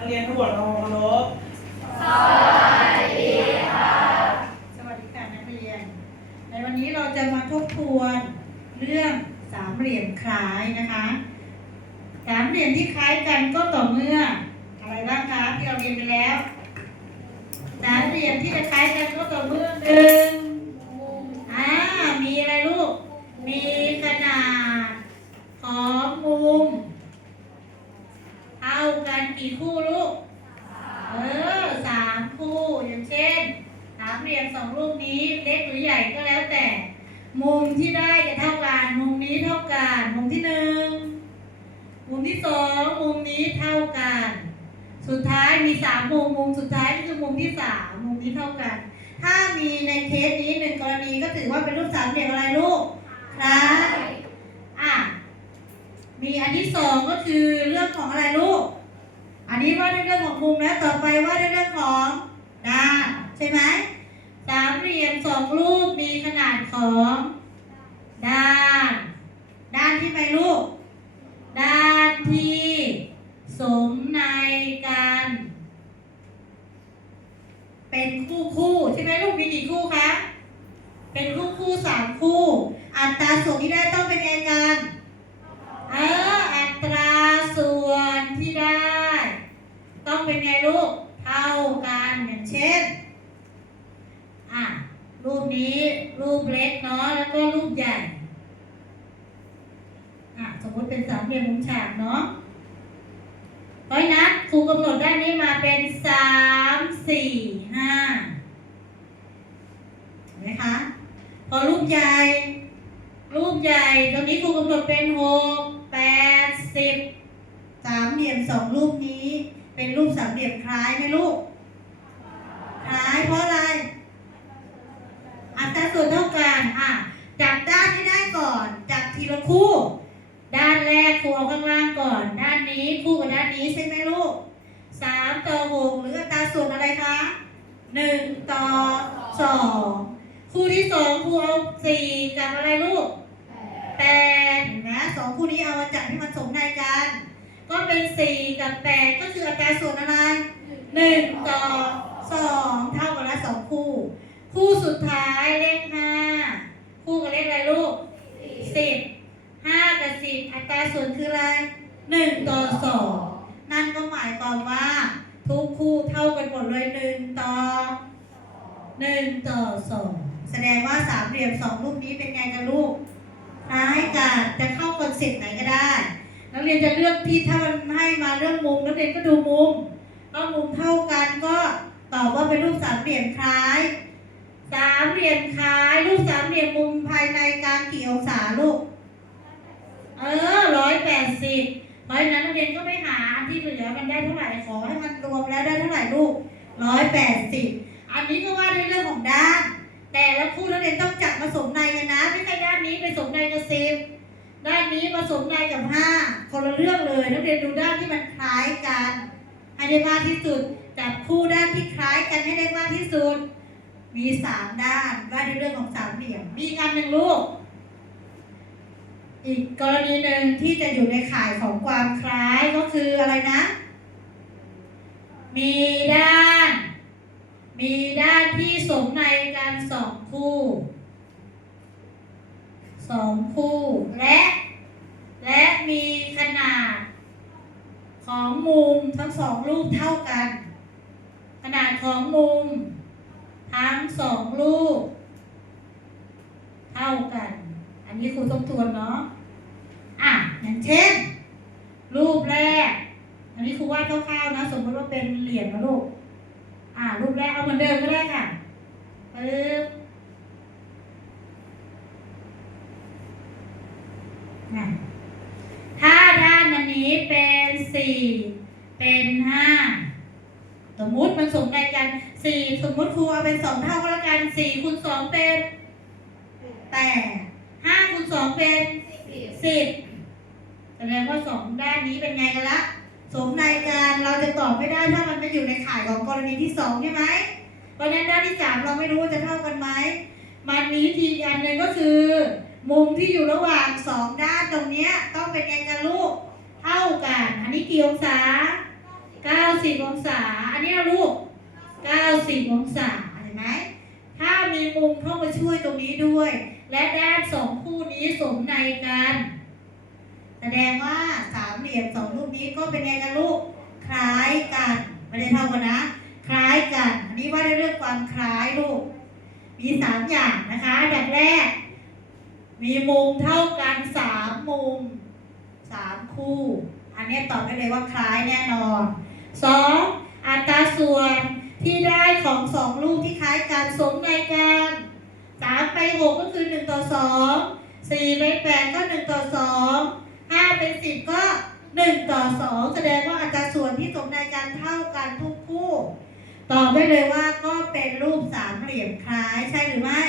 นักเรียนทั้งหมดเราเคารพสวัสดีค่ะนักเรียน ในวันนี้เราจะมาทบทวนเรื่องสามเหลี่ยมคล้ายนะคะ สามเหลี่ยมที่คล้ายกันก็ต่อเมื่ออะไรบ้างคะที่เราเรียนไปแล้ว สามเหลี่ยมที่จะคล้ายกันก็ต่อเมื่อหนึ่งอ่ามีอะไรลูก มีขนาดของมุมเท่า กี่คู่ลูก เออสามคู่ อย่างเช่นสามเหลี่ยมสองรูปนี้เล็กหรือใหญ่ก็แล้วแต่ มุมที่ได้จะเท่ากัน มุมนี้เท่ากัน มุมที่หนึ่ง มุมที่สอง มุมนี้เท่ากัน สุดท้ายมีสามมุม มุมสุดท้ายก็คือมุมที่สามมุมนี้เท่ากัน ถ้ามีในเคสนี้หนึ่งกรณีก็ถือว่าเป็นรูปสามเหลี่ยมอะไรลูกคล้ายอะมีอันที่สองก็คือเรื่องของอะไรลูก อันนี้ว่าในเรื่องของมุมแล้วต่อไปว่าในเรื่องของด้านใช่ไหมสามเหลี่ยมสองรูปมีขนาดของด้าน ด้านที่ไหนลูก ด้านที่สมในกัน เป็นคู่คู่ใช่ไหมลูกมีกี่คู่คะเป็นคู่คู่สามคู่ อัตราส่วนที่ได้ต้องเป็นไงกันเอออัตราส่วนที่ได้ ต้องเป็นไงลูก เท่ากันอย่างเช่น อะ รูปนี้รูปเล็กเนาะแล้วก็รูปใหญ่ อะ สมมติเป็นสามเหลี่ยมมุมฉากเนาะเพราะฉะนั้นครูกำหนดด้านนี้มาเป็นสามสี่ห้าเห็นไหมคะ พอรูปใหญ่ รูปใหญ่ตรงนี้ครูกำหนดเป็นหกแปดสิบสามเหลี่ยมสองรูปนี้ เป็นรูปสามเหลี่ยมคล้ายไหมลูก คล้ายเพราะอะไร อัตราส่วนเท่ากันอะจับด้านให้ได้ก่อน จับทีละคู่ ด้านแรกครูเอาข้างล่างก่อน ด้านนี้คู่กับด้านนี้ใช่ไหมลูกสามต่อหกหรืออัตราส่วนอะไรคะหนึ่งต่อสองคู่ที่สองครูเอาสี่กับอะไรลูกแปดนไหมสองคู่นี้เอามาจับให้มันสมในกัน ก็เป็นสี่กับแปดก็คืออัตราส่วนอะไรหนึ่งต่อสองเท่ากันละสองคู่ คู่สุดท้ายเลขห้าคู่กับเลขอะไรลูกสิบห้ากับสิบอัตราส่วนคืออะไรหนึ่งต่อสองนั่นก็หมายความว่า ทุกคู่เท่ากันหมดเลยหนึ่งต่อหนึ่งต่อสองแสดงว่าสามเหลี่ยมสองรูปนี้เป็นไงกันลูกคล้ายกันจะเข้าคอนเซ็ปต์ไหนก็ได้ นักเรียนจะเลือกที่ถ้ามันให้มาเรื่องมุมนักเรียนก็ดูมุม ก็มุมเท่ากันก็ตอบว่าเป็นรูปสามเหลี่ยมคล้าย สามเหลี่ยมคล้าย รูปสามเหลี่ยมมุมภายในกางกี่องศาลูก เออร้อยแปดสิบเพราะฉะนั้นนักเรียนก็ไม่หาอันที่เหลือมันได้เท่าไหร่ขอให้มันรวมแล้วได้เท่าไหร่ลูกร้อยแปดสิบอันนี้ก็ว่าในเรื่องของด้าน แต่ละคู่นักเรียนต้องจับผสมในกันนะ ไม่ใช่ด้านนี้ไปสมในกับสิบ ด้านนี้ผสมในกับห้าคนละเรื่องเลยนักเรียนดูด้านที่มันคล้ายกันให้ได้มากที่สุดจับคู่ด้านที่คล้ายกันให้ได้มากที่สุด มีสามด้านว่าในเรื่องของสามเหลี่ยมมีกันหนึ่งลูก อีกกรณีหนึ่งที่จะอยู่ในข่ายของความคล้ายก็คืออะไรนะ มีด้าน มีด้านที่สมในกันสองคู่ สองคู่ และ และมีขนาด ของมุมทั้งสองรูปเท่ากัน ขนาดของมุม ทั้งสองรูป เท่ากัน อันนี้ครูทบทวนเนาะอะอย่างเช่น รูปแรก อันนี้ครูวาดคร่าวๆนะ สมมติว่าเป็นเหรียญนะลูกอ่ารูปแรกเอาเหมือนเดิมก็ได้ค่ะปึ๊บ นะถ้าด้านอันนี้เป็นสี่เป็นห้าสมมุติมันสมในกันสี่สมมุติครูเอาเป็นสองเท่าก็แล้วกันสี่คูณสองเป็นแปดห้าคูณสองเป็นสิบแสดงว่าสองด้านนี้เป็นไงกันละสมในการเราจะตอบไม่ได้ถ้ามันไม่อยู่ในข่ายของกรณีที่สองใช่ไหมเพราะฉะนั้นด้านที่สามเราไม่รู้ว่าจะเท่ากันไหมมันมีวิธีอันหนึ่งก็คือ มุมที่อยู่ระหว่างสองด้านตรงนี้ต้องเป็นไงกันลูก เท่ากัน อันนี้กี่องศา 90 องศา อันนี้ลูก 90 องศา เห็นไหม ถ้ามีมุมเข้ามาช่วยตรงนี้ด้วย และด้านสองคู่นี้สมในกัน แสดงว่าสามเหลี่ยมสองรูปนี้ก็เป็นไงกันลูก คล้ายกัน ไม่ได้เท่ากันนะ คล้ายกัน อันนี้ว่าในเรื่องความคล้ายลูก มีสามอย่างนะคะอันดับแรก มีมุมเท่ากันสามมุมสามคู่ อันนี้ตอบได้เลยว่าคล้ายแน่นอนสองอัตราส่วนที่ได้ของสองลูกที่คล้ายกันสมในกันสามไปหกก็คือหนึ่งต่อสองสี่ไปแปดก็หนึ่งต่อสองห้าเป็นสิบก็หนึ่งต่อสองแสดงว่าอัตราส่วนที่สมในกันเท่ากันทุกคู่ตอบได้เลยว่าก็เป็นรูปสามเหลี่ยมคล้ายใช่หรือไม่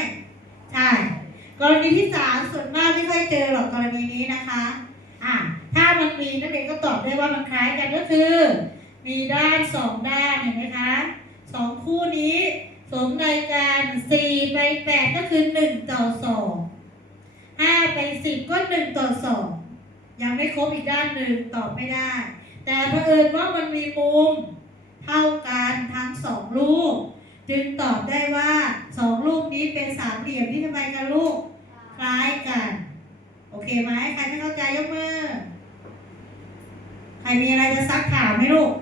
ใช่ กรณีที่สามส่วนมากไม่ค่อยเจอหรอกกรณีนี้นะคะอะถ้ามันมีนักเรียนก็ตอบได้ว่ามันคล้ายกันก็คือ มีด้านสองด้านเห็นไหมคะสองคู่นี้สมในกันสี่ไปแปดก็คือหนึ่งต่อสองห้าไปสิบก็หนึ่งต่อสองยังไม่ครบอีกด้านหนึ่งตอบไม่ได้ แต่เผอิญว่ามันมีมุมเท่ากันทั้งสองลูก จึงตอบได้ว่าสองลูกนี้เป็นสามเหลี่ยมที่ทำไมกันลูก คล้ายกัน โอเคไหมใครไม่เข้าใจยกมือ ใครมีอะไรจะซักถามไหมลูก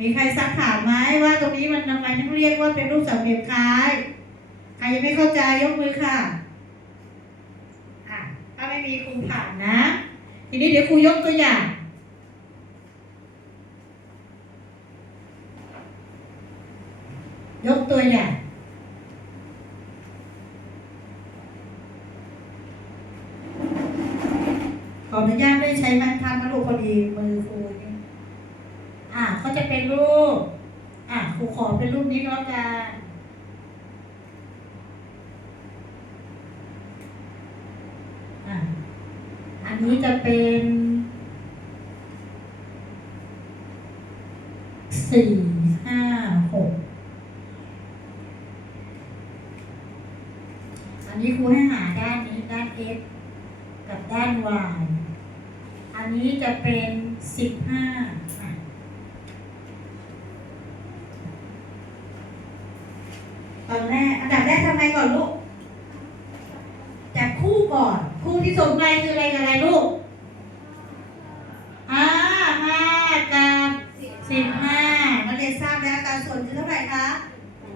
มีใครซักถามไหมว่าตรงนี้มันทำไมถึงเรียกว่าเป็นรูปสามเหลี่ยมคล้าย ใครยังไม่เข้าใจยกมือค่ะอะ ถ้าไม่มีครูผ่านนะ ทีนี้เดี๋ยวครูยกตัวอย่างยกตัวอย่าง ขออนุญาตไม่ใช้ไม้ทันนะลูกพอดีมือครูนี่อะเขาจะเป็นรูป อะครูขอเป็นรูปนี้แล้วกันอะอันนี้จะเป็นสี่ห้าหกอันนี้ครูให้หาด้านนี้ด้าน x กับด้าน y นี้จะเป็นสิบห้าตอนแรกอันดับแรกทำไงก่อนลูกจับคู่ก่อน คู่ที่สมในคืออะไรกับอะไรลูกห้าห้ากับสิบห้านักเรียนทราบแล้วการส่วนคือเท่าไหร่คะ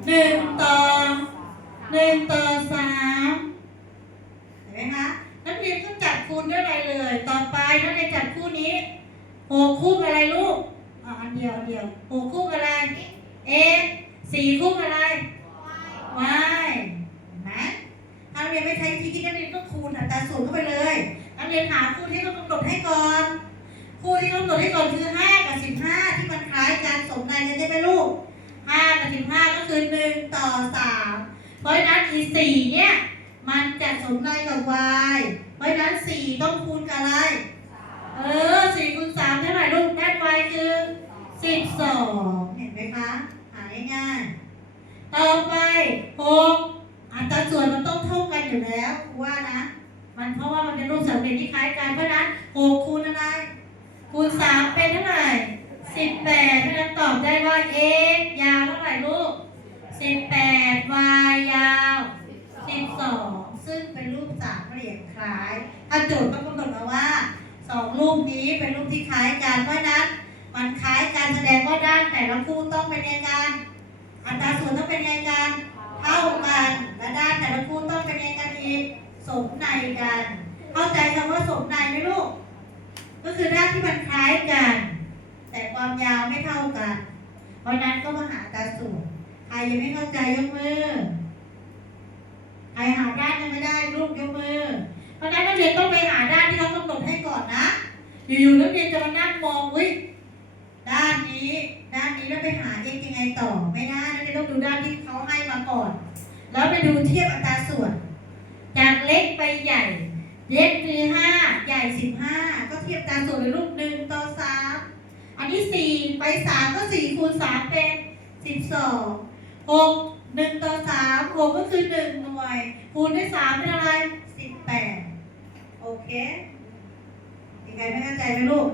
หนึ่งต่อหนึ่งต่อสามเห็นไหมคะนักเรียนก็จับคูณด้วยอะไรเลย ต่อไปนักเรียนจับคู่นี้ หกคู่กับอะไรลูกอะอันเดียวอันเดียวหกคู่กับอะไร เอสี่คู่กับอะไร y เห็นไหมถ้าเรียนไม่ใช้วิธีคิดนักเรียนก็คูณอัตราส่วนเข้าไปเลยนักเรียนหาคู่ที่ต้องกำหนดให้ก่อน คู่ที่ต้องกำหนดให้ก่อนคือห้ากับสิบห้าที่มันคล้ายกันสมในกันใช่ไหมลูกห้ากับสิบห้าก็คือหนึ่งต่อสามเพราะฉะนั้นอีสี่เนี่ยมันจะสมในกับ y เพราะฉะนั้นสี่ต้องคูณกับอะไร เออสี่คูณสามเท่าไหร่ลูกด้าน y คือสิบสองเห็นไหมคะ หาง่ายๆต่อไปหกอัตราส่วนมันต้องเท่ากันอยู่แล้วว่านะ มันเพราะว่ามันเป็นรูปสามเหลี่ยมที่คล้ายกันเพราะนั้นหกคูณอะไร คูณสามเป็นเท่าไหร่สิบแปดเพราะฉะนั้นตอบได้ว่า x ยาวเท่าไหร่ลูกสิบแปด y ยาวสิบสองซึ่งเป็นรูปสามเหลี่ยมคล้าย ถ้าโจทย์ก็กำหนดมาว่า สองรูปนี้เป็นรูปที่คล้ายกันเพราะนั้น มันคล้ายกันแสดงว่าด้านแต่ละคู่ต้องเป็นยังไงกันอัตราส่วนต้องเป็นยังไงกันเท่ากันและด้านแต่ละคู่ต้องเป็นยังไงกันอีกสมในกัน เข้าใจคำว่าสมในไหมลูก ก็คือด้านที่มันคล้ายกัน แต่ความยาวไม่เท่ากัน เพราะนั้นก็มาหาอัตราส่วนใครยังไม่เข้าใจยกมือใครหาด้านยังไม่ได้ลูกยกมือ เพราะฉะนั้นนักเรียนต้องไปหาด้านที่เขากำหนดให้ก่อนนะ อยู่ๆนักเรียนจะมานั่งมองวิด้านนี้ด้านนี้แล้วไปหาเองยังไงต่อไม่ได้นักเรียนต้องดูด้านที่เขาให้มาก่อน แล้วไปดูเทียบอัตราส่วนจากเล็กไปใหญ่เล็กคือห้าใหญ่สิบห้าก็เทียบอัตราส่วนในรูปหนึ่งต่อสามอันนี้สี่ไปสามก็สี่คูณสามเป็นสิบสองหกหนึ่งต่อสามหกก็คือหนึ่งหน่วย คูณด้วยสามเป็นอะไรสิบแปด โอเคยังไงไม่เข้าใจไหมลูก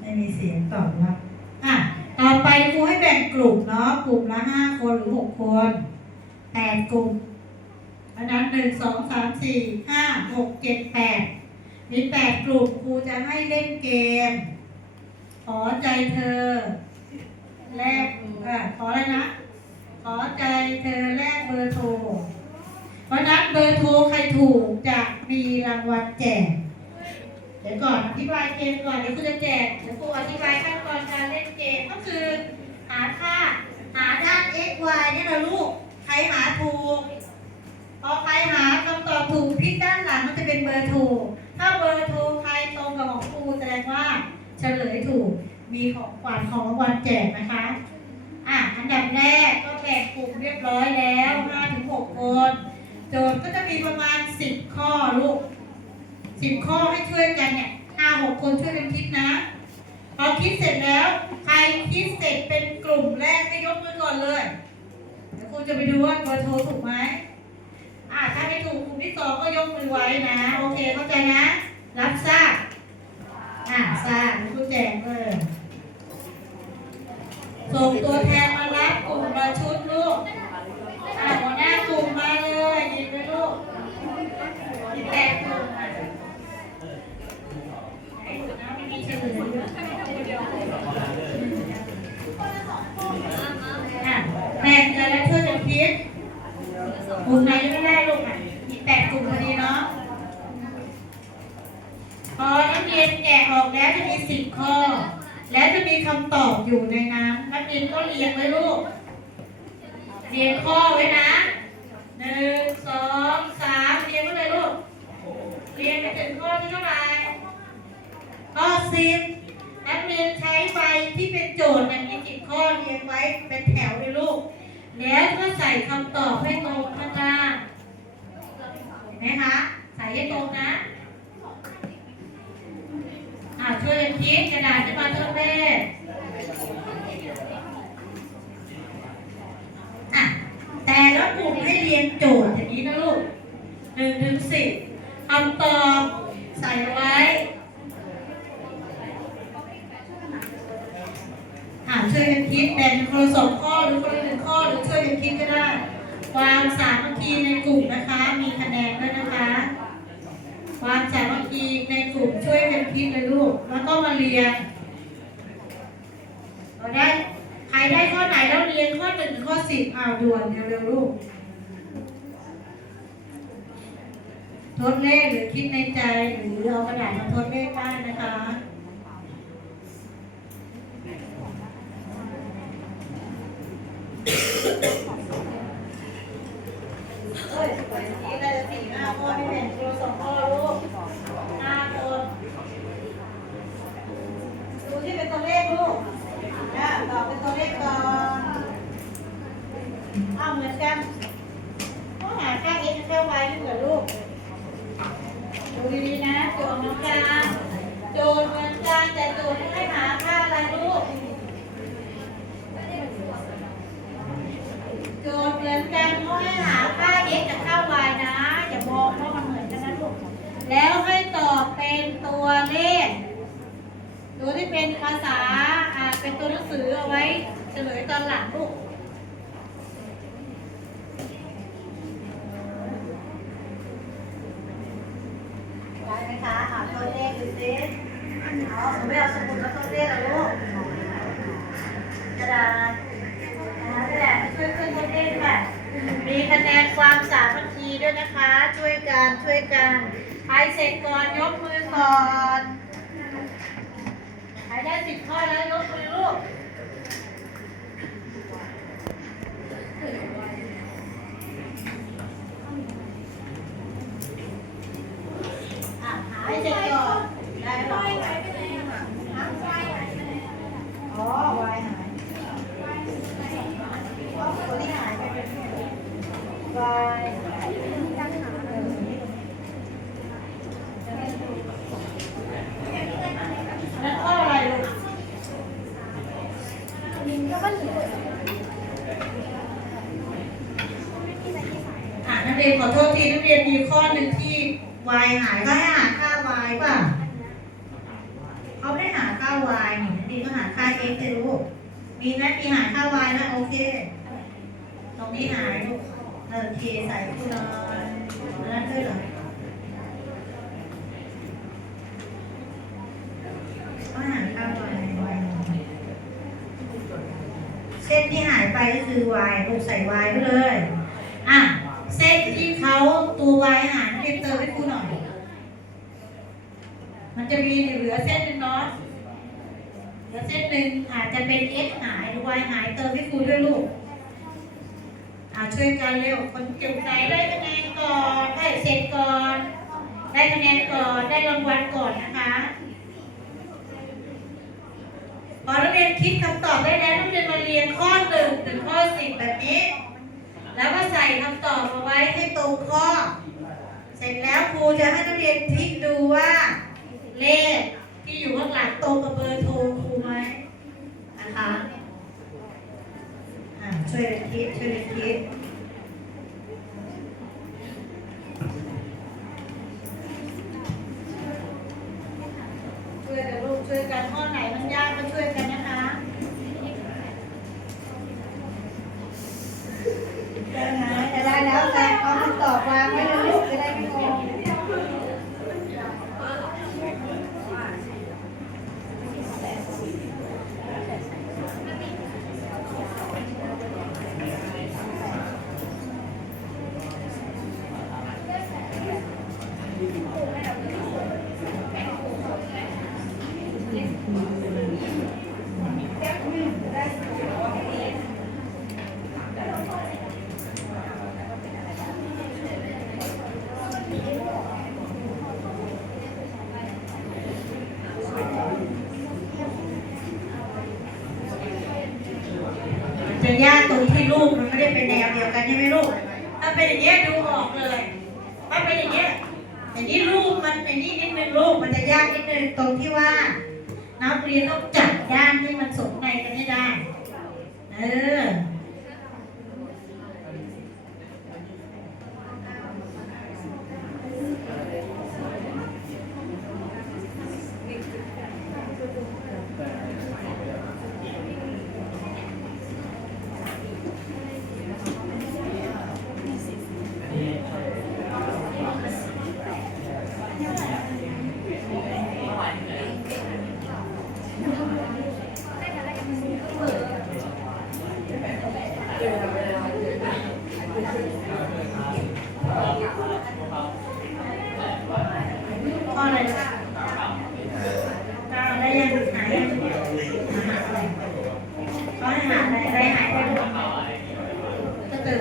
ไม่มีเสียงตอบรับอะ ต่อไปครูให้แบ่งกลุ่มเนาะ กลุ่มละห้าคนหรือหกคนแปดกลุ่มอันนั้นหนึ่งสองสามสี่ห้าหกเจ็ดแปดมีแปดกลุ่มครูจะให้เล่นเกม ขอใจเธอ แลกเอ่อขออะไรนะ ขอใจเธอแลกเบอร์โทร เพราะนั้นเบอร์โทรใครถูกจะมีรางวัลแจก เดี๋ยวก่อนอธิบายเกมก่อนเดี๋ยวคุณจะแจกเดี๋ยวครูอธิบายขั้นตอนการเล่นเกมก็คือ หาค่าหาด้าน x y เนี่ยนะลูกใครหาถูกพอใครหาคำตอบถูกพลิกด้านหลังมันจะเป็นเบอร์โทรถ้าเบอร์โทรใครตรงกับของครูแสดงว่าเฉลยถูกมีของขวัญของรางวัลแจกนะคะอะอันดับแรกก็แบ่งกลุ่มเรียบร้อยแล้ว5ถึง6คน โจทย์ก็จะมีประมาณ10ข้อลูก10ข้อให้ช่วยกันเนี่ย5 6คนช่วยกันคิดนะพอคิดเสร็จแล้ว ใครคิดเสร็จเป็นกลุ่มแรกให้ยกมือก่อนเลยเดี๋ยวครูจะไปดูว่าเบอร์โทรถูกไหมอ่าถ้าไม่ถูกกลุ่มที่สองก็ยกมือไว้นะ โอเคเข้าใจนะ รับทราบอ่าทราบครูแจกเลยส่งตัวแทนมารับกลุ่มละชุดลูก อ่าหัวหน้ากลุ่มมาเลยหยิบเลยลูกหยิบแปดกลุ่มอะไอ้น้ำไม่มีเฉลยด้วยอะแบ่งกันแล้วช่วยกันคิดกลุ่มไหนยังไม่ได้ลูกอะหยิบแปดกลุ่มพอดีเนาะ พอนักเรียนแกะออกแล้วจะมีสิบข้อ แล้วจะมีคำตอบอยู่ในนั้นนักเรียนก็เรียงไว้ลูก เรียงข้อไว้นะหนึ่งสองสามเรียงไว้เลยลูก เรียงไปถึงข้อที่เท่าไหร่ข้อสิบนักเรียนใช้ใบที่เป็นโจทย์เนี่ยมีสิบข้อเรียงไว้เป็นแถวเลยลูก แล้วก็ใส่คำตอบให้ตรงข้างล่างเห็นไหมคะ ใส่ให้ตรงนะ อ่า ช่วยกันคิดกระดาษจะมาต้นเลขอะแต่ละกลุ่มให้เรียงโจทย์อย่างนี้นะลูกหนึ่งถึงสิบคำตอบใส่ไว้อ่าช่วยกันคิดแบ่งเป็นคนละสองข้อหรือคนละหนึ่งข้อหรือช่วยกันคิดก็ได้ ความสามัคคีในกลุ่มนะคะ มีคะแนนด้วยนะคะ ความสามัคคีในกลุ่มช่วยกันคิดเลยลูก แล้วก็มาเรียนเราได้ใครได้ข้อไหนแล้วเรียนข้อหนึ่งถึงข้อสิบอ้าวด่วนเร็วๆลูกทดเลขหรือคิดในใจหรือเอากระดาษมาทดเลขได้นะคะ เอ้ยวันนี้ได้สี่ห้าข้อไม่แบ่งคนละสองข้อลูกห้าคนดูที่เป็นตัวเลขลูกนะตอบเป็นตัวเลขก่อนอ้าวเหมือนกันก็หาค่า x ค่า y ไม่เหมือนลูก ดูดีๆนะโจทย์เหมือนกันโจทย์เหมือนกันแต่โจทย์ให้หาค่าอะไรลูก โจทย์เหมือนกันเขาให้หาค่า x กับค่า y นะ อย่ามองว่ามันเหมือนกันนะลูก แล้วให้ตอบเป็นตัวเลข ตัวที่เป็นภาษาอ่าเป็นตัวหนังสือเอาไว้เฉลยตอนหลังลูก ได้ไหมคะหา ตัวเลขดูสิเอาไม่เอาสมุดแล้วตัวเลขเหรอลูกกระดาษนะคะกระดาษช่วยขึ้นตัวเลขค่ะ มีคะแนนความสามัคคีด้วยนะคะ ช่วยกันช่วยกันใครเสร็จก่อนยกมือก่อนใครได้สิบข้อแล้วยกมือลูก อะหาให้เสร็จก่อน ได้ไหมอ๋อวายหายอ๋อตัวที่หายไปเป็นวายแล้วข้ออะไรลูก อะนักเรียนขอโทษทีนักเรียนมีข้อหนึ่งที่วายหายก็ให้หาค่าวายป่ะเขาไม่ได้หาค่า y นี่นักเรียนก็หาค่า x จะรู้มีไหมมีหาค่า y นะโอเค ตรงนี้หายลูกเออเคใส่คู่นอนอันนั้นด้วยเหรอก็หาค่า y y เส้นที่หาย ไปก็คือ y ลูกใส่ y ไปเลย อะ เส้นที่เขาตัว y หารเรียนเติมให้ครูหน่อย มันจะมีเหลือเส้นหนึ่งเนาะเหลือเส้นหนึ่งอาจจะเป็น x หายหรือ y หายเติมให้ครูด้วยลูกอ่าช่วยกันเร็ว คนเก็บใจได้คะแนนก่อนได้เสร็จก่อน ได้คะแนนก่อน ได้รางวัลก่อนนะคะ อนักเรียนคิดคำตอบได้แล้วนักเรียนมาเรียนข้อหนึ่งถึงข้อสิบแบบนี้ แล้วก็ใส่คำตอบมาไว้ให้ตรงข้อ เสร็จแล้วครูจะให้นักเรียนพลิกดูว่า เลขที่อยู่ข้างหลังตรงกับเบอร์โทรครูไหมนะคะช่วยเรียนคิดช่วยเรียนคิด ช่วยกันข้อไหนมันยากก็ช่วยกันนะคะได้ไหมจะได้แล้วแต่เอาคำตอบวางไว้เลยลูกจะได้ไม่งง มันจะยากตรงที่รูปมันไม่ได้เป็นแน วเดียวกันใช่ไหมลูก ถ้าเป็นอย่างเงี้ยดูออกเลยถ้าเป็นอย่างเงี้ยแต่นี่รูปมันเป็นนี่นิดนึงรูปมันจะยากนิดนึงตรงที่ว่า นักเรียนต้องจัดด้านที่มันสมในกันให้ได้ เออ ข้ออะไรนะเก้าได้ยังหายยังหาอะไรข้อให้หาอะไรอะไรหายไปลูกก็ตื่น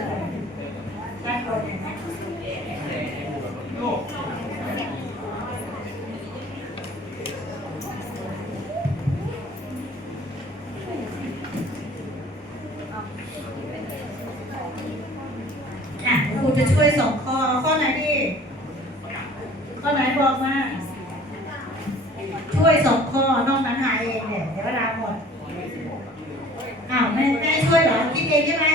ได้คนอะครู จะช่วยสองข้อข้อไหนดีข้อไหนบอกมาช่วยสองข้อนอกนั้นหายเองเนี่ยเดี๋ยวเวลาหมดอ้าวแม่แม่ช่วยเหรอคิดเองใช่ไหม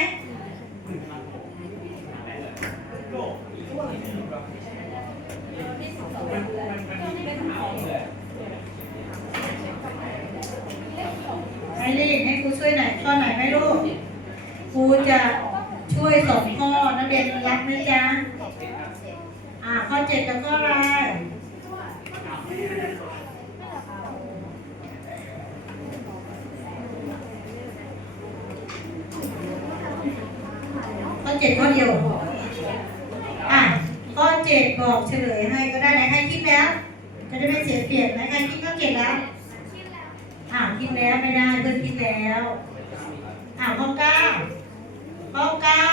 ให้รีบให้ครูช่วยหน่อยข้อไหนไหมลูกครูจะช่วยสองข้อนักเรียนรับไหมจ๊ะ อ่าข้อเจ็ดกับข้ออะไร ข้อเจ็ดข้อเดียว อะ ข้อเจ็ ดบอกเฉลยให้ก็ได้ไหนใครคิดแล้ว จะได้ไม่เสียเปรียบไหนใครคิดข้อเจ็ดแล้วอ่าคิดแล้วไม่ได้เพื่อนคิดแล้วอ่าข้อเก้าข้อเก้า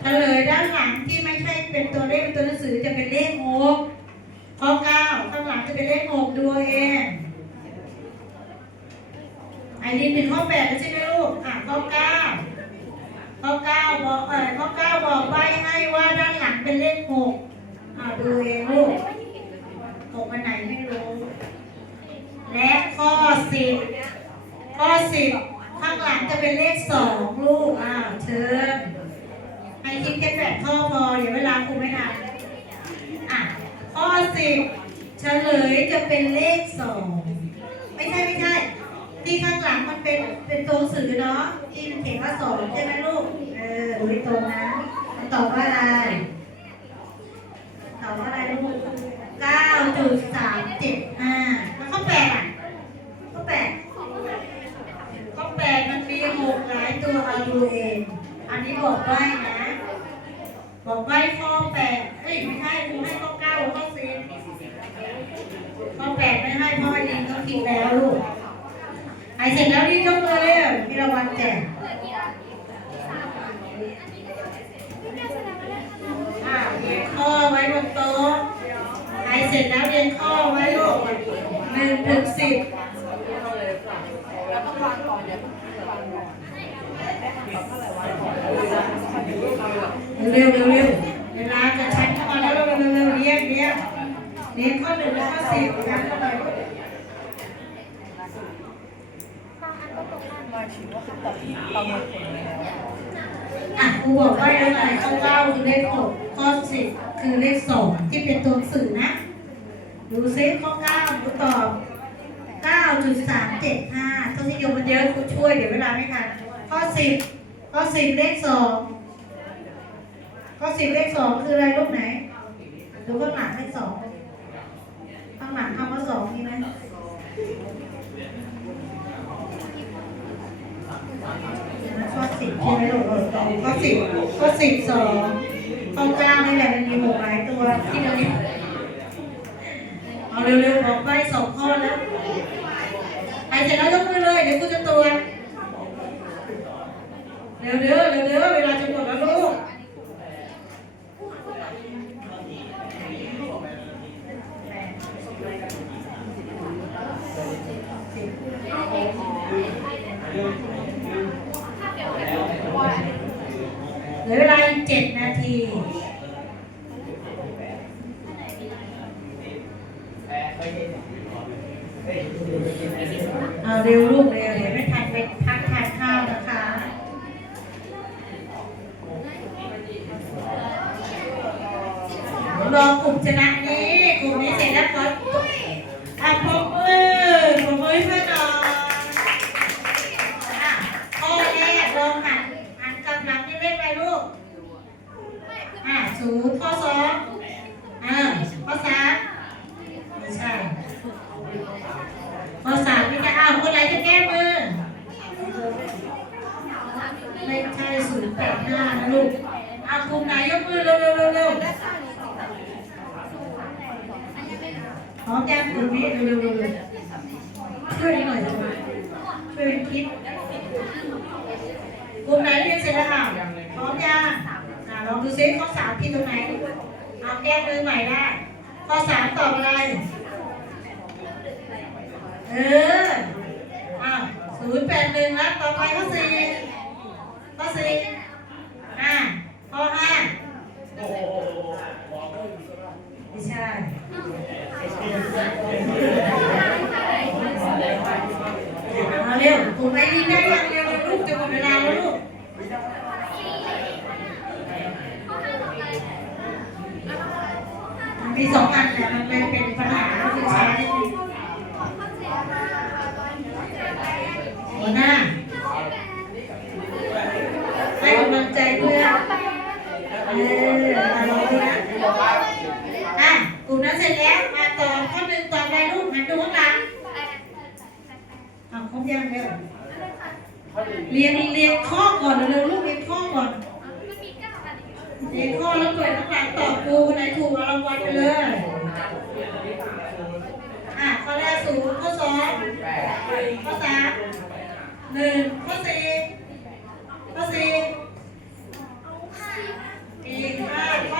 เฉลยด้านหลังที่ไม่ใช่เป็นตัวเลขเป็นตัวหนังสือจะเป็นเลขหกข้อเก้าข้างหลังจะเป็นเลขหกดูเอาเองไอ้นี่เป็นข้อแปดแล้วใช่ไหมลูกอะข้อเก้าข้อเก้าบอกเออข้อเก้าบอกใบให้ว่าด้านหลังเป็นเลขหก อ่าดูเองลูกหกมันไหนไม่รู้ และข้อสิบข้อสิบข้างหลังจะเป็นเลขสองลูกอ่าเชิญให้คิดแค่แปดข้อพอเดี๋ยวเวลาครูไม่นานอะข้อสิบเฉลยจะเป็นเลขสองไม่ใช่ไม่ใช่ที่ข้างหลังมันเป็นเป็นตัวสือเนาะที่มันเขียนว่าสองใช่ไหมลูก เออดูให้ตรงนะมันตอบว่าอะไร อบว่าอะไรลูกเก้าจุดสามเจ็ดห้าแล้วข้อแปดอะข้อแปดข้อแปดมันมีหกหลายตัวเอาดูเอง อันนี้บอกไว้นะ บอกไว้ข้อแปดเอ้ยไม่ใช่คุณให้ข้อเก้าข้อสิบข้อแปดไม่ให้เพราะไอ้ลิงเขาคิดแล้วลูกไอเสร็จแล้วรีบยกมือเลยมีรางวัลแจก ข้อไว้บนโต๊ะไอเสร็จแล้วเรียงข้อไว้ลูกหนึ่งถึงสิบเร็วเร็วเร็วเวลาจะใช้เข้ามาแล้วเร็วเร็วเร็วเรียงเรียงเรียงข้อหนึ่งและข้อสิบกันเข้าไปลูกอะครูบอกว่าเลขอะไรข้อเก้าคือเลขหกข้อสิบ คือเลขสองที่เป็นตัวหนังสื่อนะ ดูซิข้อเก้าครูตอบเก้าจุดสามเจ็ดห้าต้องนิยมมันเยอะครูช่วยเดี๋ยวเวลาไม่ทันข้อสิบข้อสิบเลขสองข้อสิบเลขสองคืออะไรลูกไหน ดูข้างหลังเลขสองข้างหลังคำว่าสองมีไหมข้อสิบใช่ไหมลูกเออข้อสิบข้อสิบสอง้อเก้านี่แหละมันมีหกหลายตัวที่เราเนี่ยเอาเร็วๆบอกไปสองข้อแล้วใครเสร็จแล้วยกมือเลยเดี๋ยวกูจะตรวจเร็วเร็วๆเร็วๆเวลาจะหมดแล้วลูกเหลือเวลาอีกเจ็ดนาทีเอาเร็วลูกเร็วเดี๋ยวไม่ทันไปพักทานข้าวนะคะ รอกลุ่มชนะนี้กลุ่มนี้เสร็จแล้วก็อะปรบมือปรบมือให้เพื่อนหน่อยอะข้อแรกลองหันหันกำลังนี่เลขอะไรลูกอะศูนย์ ข้อสองอ่า ข้อสามไม่ใช่ ข้อสามนี่จะอ้าวคนไหนจะแก้มือ ไม่ใช่ศูนย์แปดห้านะลูกอะกลุ่มไหนยกมือเร็วเร็วเร็วเร็วขอแจ้งกลุ่มนี้เร็วๆช่วยหน่อยได้ไหมช่วยคิดกลุ่มไหนเรียนเสร็จแล้วค่ะพร้อมยังอ่า ลองดูซิข้อสามที่ตรงไหนเอาแก้มือใหม่ได้ข้อสามตอบอะไร เอออ้าวศูนย์แปดหนึ่งแล้วต่อไปข้อสี่ข้อสี่อ่าข้อห้าไม่ใช่เอาเร็วถูกไหมดีได้ยังเร็วลูกจะหมดเวลาแล้วลูก มันมีสองอันแต่มันเป็นเป็นปัญหาก็คือใช้หัวหน้าให้กำลังใจเพื่อนเออมาลองดูนะอะกลุ่มนั้นเสร็จแล้วมาต่อข้อหนึ่งต่อไปลูกหันดูข้างหลังอะครบยังเร็วเรียนเรียนข้อก่อนเร็วลูกเรียน สี่ข้อแล้วเปิดข้างหลังตอบครูคนไหนถูกเอารางวัลไปเลย อะข้อแรกศูนย์ข้อสองข้อสามหนึ่งข้อสี่ข้อสี่อีกห้าข้อ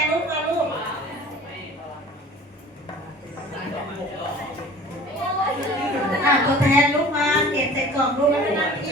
งลูกมาลูกอะตัวแทนลูกมาเก็บใส่กล่องลูกแล้วเป็นหน้าที่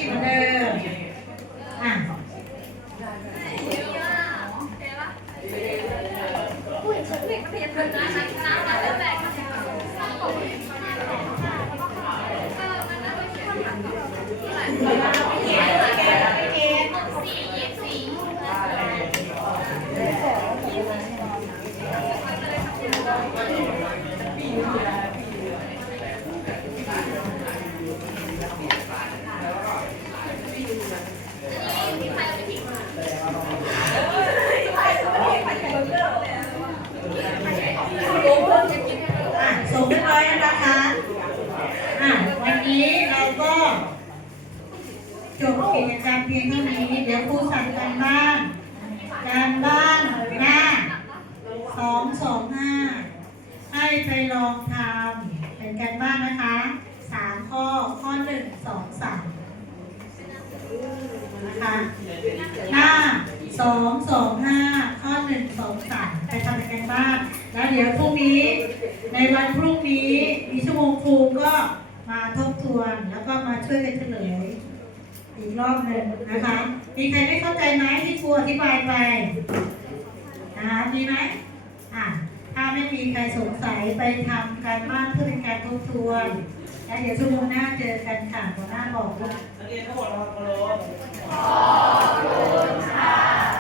จบกิจกรรมเพียงเท่านี้ เดี๋ยวครูสั่งการบ้าน การบ้านหน้าสองสองห้าให้ไปลองทำเป็นการบ้านนะคะสามข้อข้อหนึ่งสองสามนะคะหน้าสองสองห้าข้อหนึ่งสองสามไปทำเป็นการบ้าน แล้วเดี๋ยวพรุ่งนี้ ในวันพรุ่งนี้มีชั่วโมงครูก็มาทบทวนแล้วก็มาช่วยกันเฉลย อีกรอบหนึ่งนะคะ มีใครไม่เข้าใจไหมที่ครูอธิบายไปนะคะมีไหมอะถ้าไม่มีใครสงสัยไปทำการบ้านเพื่อเป็นการทบทวนแล้วเดี๋ยวชั่วโมงหน้าเจอกันค่ะหัวหน้าบอกว่าเรียนทั้งหมดนะครับคุณค่ะ